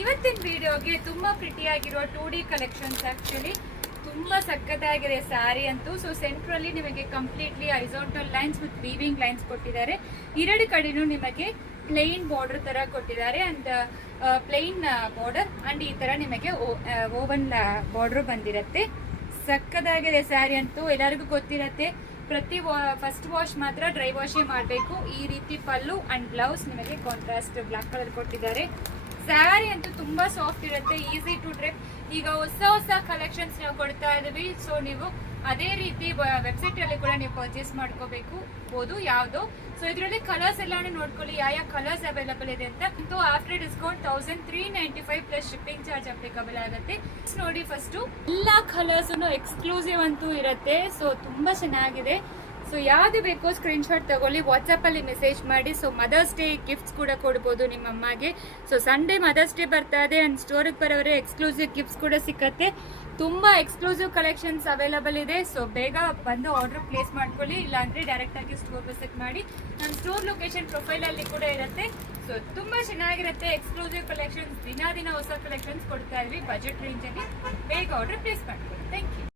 ಇವತ್ತಿನ ವಿಡಿಯೋಗೆ ತುಂಬಾ ಪ್ರಿಟಿಯಾಗಿರೋ 2D ಕಲೆಕ್ಷನ್ಸ್. ಆಕ್ಚುಲಿ ತುಂಬಾ ಸಕ್ಕತ್ತಾಗಿದೆ ಸ್ಯಾರಿ ಅಂತೂ. ಸೊ ಸೆಂಟ್ರಲ್ಲಿ ನಿಮಗೆ completely horizontal lines with weaving lines ಕೊಟ್ಟಿದ್ದಾರೆ. ಎರಡು ಕಡೆನೂ ನಿಮಗೆ ಪ್ಲೈನ್ ಬಾರ್ಡರ್ ತರ ಕೊಟ್ಟಿದ್ದಾರೆ ಅಂಡ್ ಪ್ಲೈನ್ ಬಾರ್ಡರ್ ಅಂಡ್ ಈ ತರ ನಿಮಗೆ ಓವನ್ ಬಾರ್ಡರ್ ಬಂದಿರತ್ತೆ. ಸಕ್ಕತ್ತಾಗಿದೆ ಸ್ಯಾರಿ ಅಂತೂ. ಎಲ್ಲರಿಗೂ ಗೊತ್ತಿರತ್ತೆ, ಪ್ರತಿ ಫಸ್ಟ್ ವಾಶ್ ಮಾತ್ರ ಡ್ರೈ ವಾಶೇ ಮಾಡಬೇಕು. ಈ ರೀತಿ ಪಲ್ಲು ಅಂಡ್ ಬ್ಲೌಸ್ ನಿಮಗೆ ಕಾಂಟ್ರಾಸ್ಟ್ ಬ್ಲಾಕ್ ಕಲರ್ ಕೊಟ್ಟಿದ್ದಾರೆ. ಸ್ಯಾರಿ ಅಂತೂ ತುಂಬಾ ಸಾಫ್ಟ್ ಇರುತ್ತೆ, ಈಸಿ ಟು ಡ್ರೆಪ್. ಈಗ ಹೊಸ ಕಲೆಕ್ಷನ್ಸ್ ನಾವು ಕೊಡ್ತಾ ಇದೀವಿ. ಸೊ ನೀವು ಅದೇ ರೀತಿ ವೆಬ್ಸೈಟ್ ಅಲ್ಲಿ ಕೂಡ ನೀವು ಪರ್ಚೇಸ್ ಮಾಡ್ಕೋಬೇಕು ಯಾವ್ದು. ಸೊ ಇದರಲ್ಲಿ ಕಲರ್ಸ್ ಎಲ್ಲಾನು ನೋಡ್ಕೊಳ್ಳಿ, ಯಾವ ಕಲರ್ಸ್ ಅವೈಲಬಲ್ ಇದೆ ಅಂತ. After discount 1395 plus shipping charge applicable ಆಗುತ್ತೆ. ನೋಡಿ ಫಸ್ಟ್ ಎಲ್ಲಾ ಕಲರ್ಸ್ ಎಕ್ಸ್ಕ್ಲೂಸಿವ್ ಅಂತೂ ಇರುತ್ತೆ. ಸೊ ತುಂಬಾ ಚೆನ್ನಾಗಿದೆ. ಸೊ ಯಾವ್ದು ಬೇಕೋ ಸ್ಕ್ರೀನ್ ಶಾಟ್ ತಗೊಳ್ಳಿ, ವಾಟ್ಸ್ಆಪ್ ಅಲ್ಲಿ ಮೆಸೇಜ್ ಮಾಡಿ. ಸೊ ಮದರ್ಸ್ ಡೇ ಗಿಫ್ಟ್ಸ್ ಕೂಡ ಕೊಡ್ಬೋದು ನಿಮ್ಮ ಅಮ್ಮಗೆ. ಸೊ ಸಂಡೇ ಮದರ್ಸ್ ಡೇ ಬರ್ತಾ ಇದೆ ಅಂಡ್ ಸ್ಟೋರಿಗೆ ಬರೋವರೆ ಎಕ್ಸ್ಕ್ಲೂಸಿವ್ ಗಿಫ್ಟ್ಸ್ ಕೂಡ ಸಿಕ್ಕತ್ತೆ. ತುಂಬಾ ಎಕ್ಸ್ಕ್ಲೂಸಿವ್ ಕಲೆಕ್ಷನ್ಸ್ ಅವೈಲಬಲ್ ಇದೆ. ಸೊ ಬೇಗ ಬಂದು ಆರ್ಡರ್ ಪ್ಲೇಸ್ ಮಾಡ್ಕೊಳ್ಳಿ, ಇಲ್ಲಾಂದ್ರೆ ಡೈರೆಕ್ಟ್ ಆಗಿ ಸ್ಟೋರ್ ವಿಸಿಟ್ ಮಾಡಿ. ನನ್ನ ಸ್ಟೋರ್ ಲೊಕೇಶನ್ ಪ್ರೊಫೈಲ್ ಅಲ್ಲಿ ಕೂಡ ಇರುತ್ತೆ. ಸೊ ತುಂಬಾ ಚೆನ್ನಾಗಿರುತ್ತೆ ಎಕ್ಸ್ಕ್ಲೂಸಿವ್ ಕಲೆಕ್ಷನ್ಸ್. ದಿನ ಹೊಸ ಕಲೆಕ್ಷನ್ಸ್ ಕೊಡ್ತಾ ಇದ್ವಿ ಬಜೆಟ್ ರೇಂಜ್ ಅಲ್ಲಿ. ಬೇಗ ಆರ್ಡರ್ ಪ್ಲೇಸ್ ಮಾಡ್ಕೊಳ್ಳಿ. Thank you.